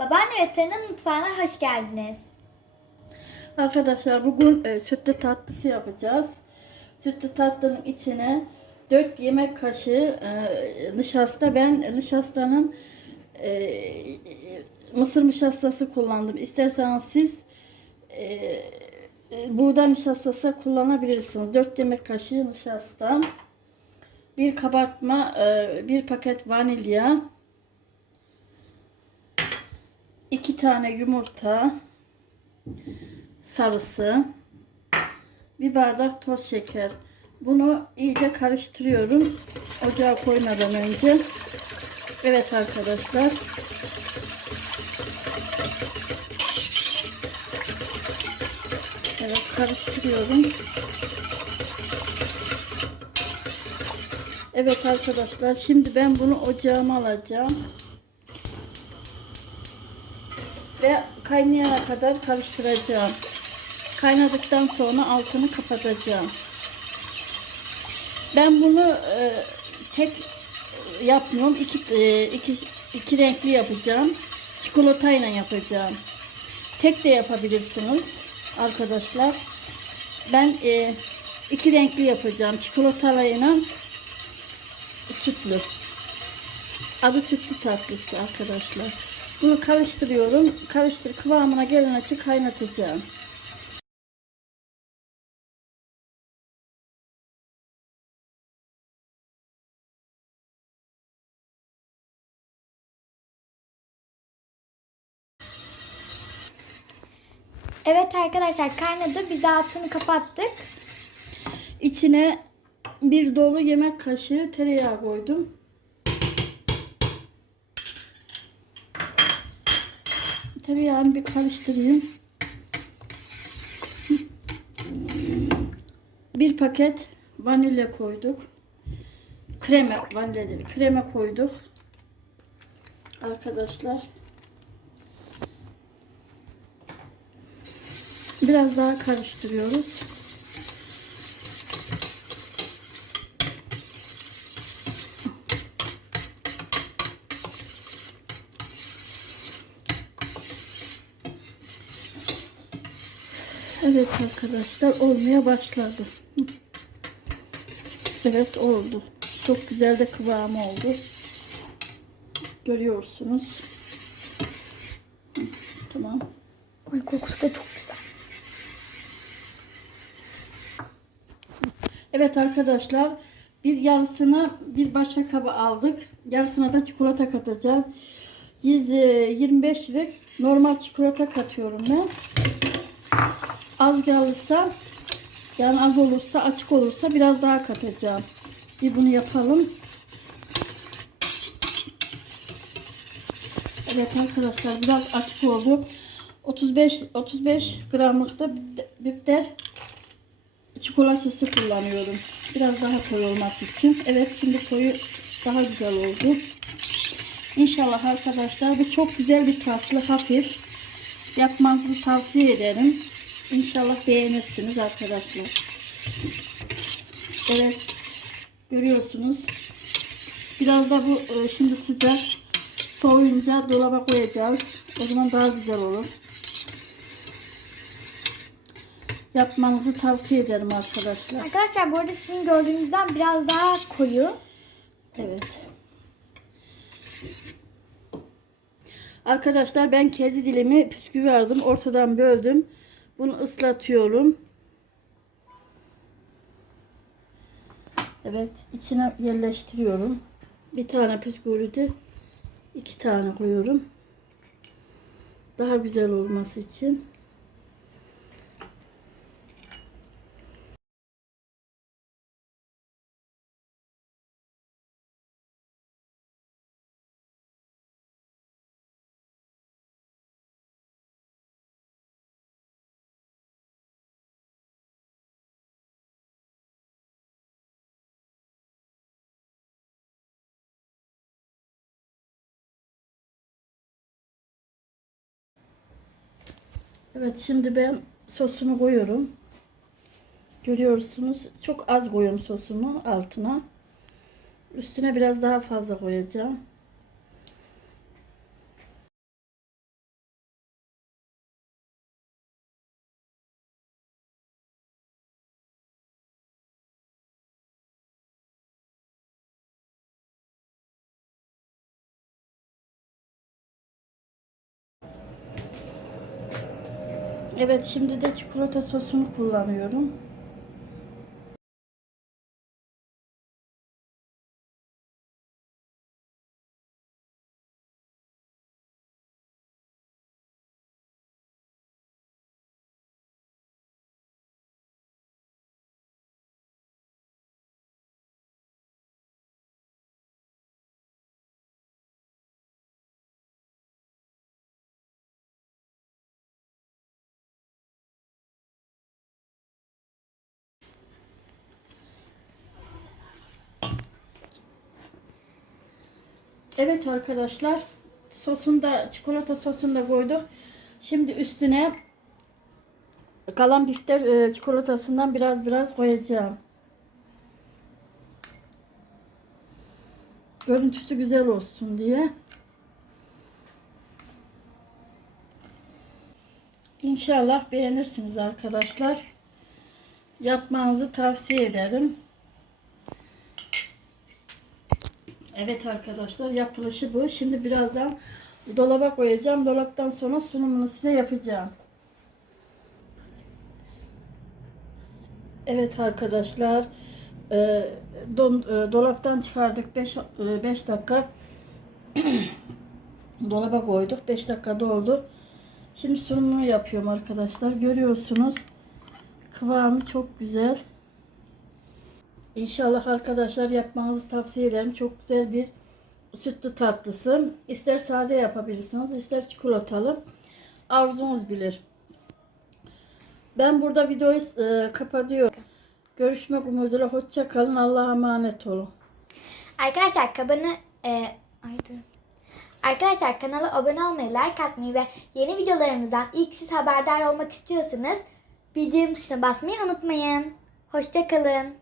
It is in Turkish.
Babaanne ve Tarık'ın mutfağına hoş geldiniz. Arkadaşlar bugün e, sütlü tatlısı yapacağız. Sütlü tatlının içine 4 yemek kaşığı e, nişasta. Ben nişastanın e, mısır nişastası kullandım. İsterseniz siz e, e, buğday nişastası kullanabilirsiniz. 4 yemek kaşığı nişasta. Bir kabartma, e, bir paket vanilya. Tane yumurta sarısı, bir bardak toz şeker. Bunu iyice karıştırıyorum. Ocağa koymadan önce. Evet arkadaşlar. Evet karıştırıyorum. Evet arkadaşlar şimdi ben bunu ocağıma alacağım. Ve kaynayana kadar karıştıracağım. Kaynadıktan sonra altını kapatacağım. Ben bunu e, tek yapmıyorum. İki, e, iki, iki renkli yapacağım. Çikolatayla yapacağım. Tek de yapabilirsiniz arkadaşlar. Ben e, iki renkli yapacağım. Çikolatayla sütlü. Adı sütlü tatlısı arkadaşlar. Bunu karıştırıyorum. Karıştır kıvamına gelene kadar kaynatacağım. Evet arkadaşlar kaynadı. Biz altını kapattık. İçine bir dolu yemek kaşığı tereyağı koydum. Tereyağını bir karıştırayım. Bir paket vanilya koyduk. Krema, vanilya değil, krema koyduk. Arkadaşlar. Biraz daha karıştırıyoruz. Evet arkadaşlar olmaya başladı. Evet oldu. Çok güzel de kıvamı oldu. Görüyorsunuz. Tamam. Ay kokusu da çok güzel. Evet arkadaşlar bir yarısını bir başka kaba aldık. Yarısına da çikolata katacağız. 125 lira normal çikolata katıyorum ben. Az gelirse yani az olursa açık olursa biraz daha katacağım. Bir bunu yapalım. Evet arkadaşlar biraz açık oldu. 35 35 gramlık da bitter çikolatası kullanıyorum. Biraz daha koyu olması için. Evet şimdi koyu daha güzel oldu. İnşallah arkadaşlar bu çok güzel bir tatlı hafif. Yapmanızı tavsiye ederim. İnşallah beğenirsiniz arkadaşlar. Evet. Görüyorsunuz. Biraz da bu e, şimdi sıcak soğuyunca dolaba koyacağız. O zaman daha güzel olur. Yapmanızı tavsiye ederim arkadaşlar. Arkadaşlar bu arada sizin gördüğünüzden biraz daha koyu. Evet. Arkadaşlar ben kedi dilimi püsküvi aldım. Ortadan böldüm. Bunu ıslatıyorum. Evet. içine yerleştiriyorum. Bir tane püsküvü de iki tane koyuyorum. Daha güzel olması için. Evet şimdi ben sosumu koyuyorum. Görüyorsunuz çok az koyuyorum sosumu altına. Üstüne biraz daha fazla koyacağım. Evet şimdi de çikolata sosunu kullanıyorum. Evet arkadaşlar sosunu da çikolata sosunu da koyduk. Şimdi üstüne kalan bifter e, çikolatasından biraz biraz koyacağım. Görüntüsü güzel olsun diye. İnşallah beğenirsiniz arkadaşlar. Yapmanızı tavsiye ederim. Evet arkadaşlar yapılışı bu. Şimdi birazdan dolaba koyacağım. Dolaptan sonra sunumunu size yapacağım. Evet arkadaşlar e, don, e, dolaptan çıkardık 5 5 dakika dolaba koyduk 5 dakika doldu şimdi sunumunu yapıyorum arkadaşlar görüyorsunuz kıvamı çok güzel İnşallah arkadaşlar yapmanızı tavsiye ederim. Çok güzel bir sütlü tatlısı. İster sade yapabilirsiniz, ister çikolatalı. Arzunuz bilir. Ben burada videoyu e, kapatıyorum. Görüşmek umuduyla. Hoşça kalın. Allah'a emanet olun. Arkadaşlar kabanı... E, ay dur. Arkadaşlar kanala abone olmayı, like atmayı ve yeni videolarımızdan ilk siz haberdar olmak istiyorsanız bildirim tuşuna basmayı unutmayın. Hoşçakalın.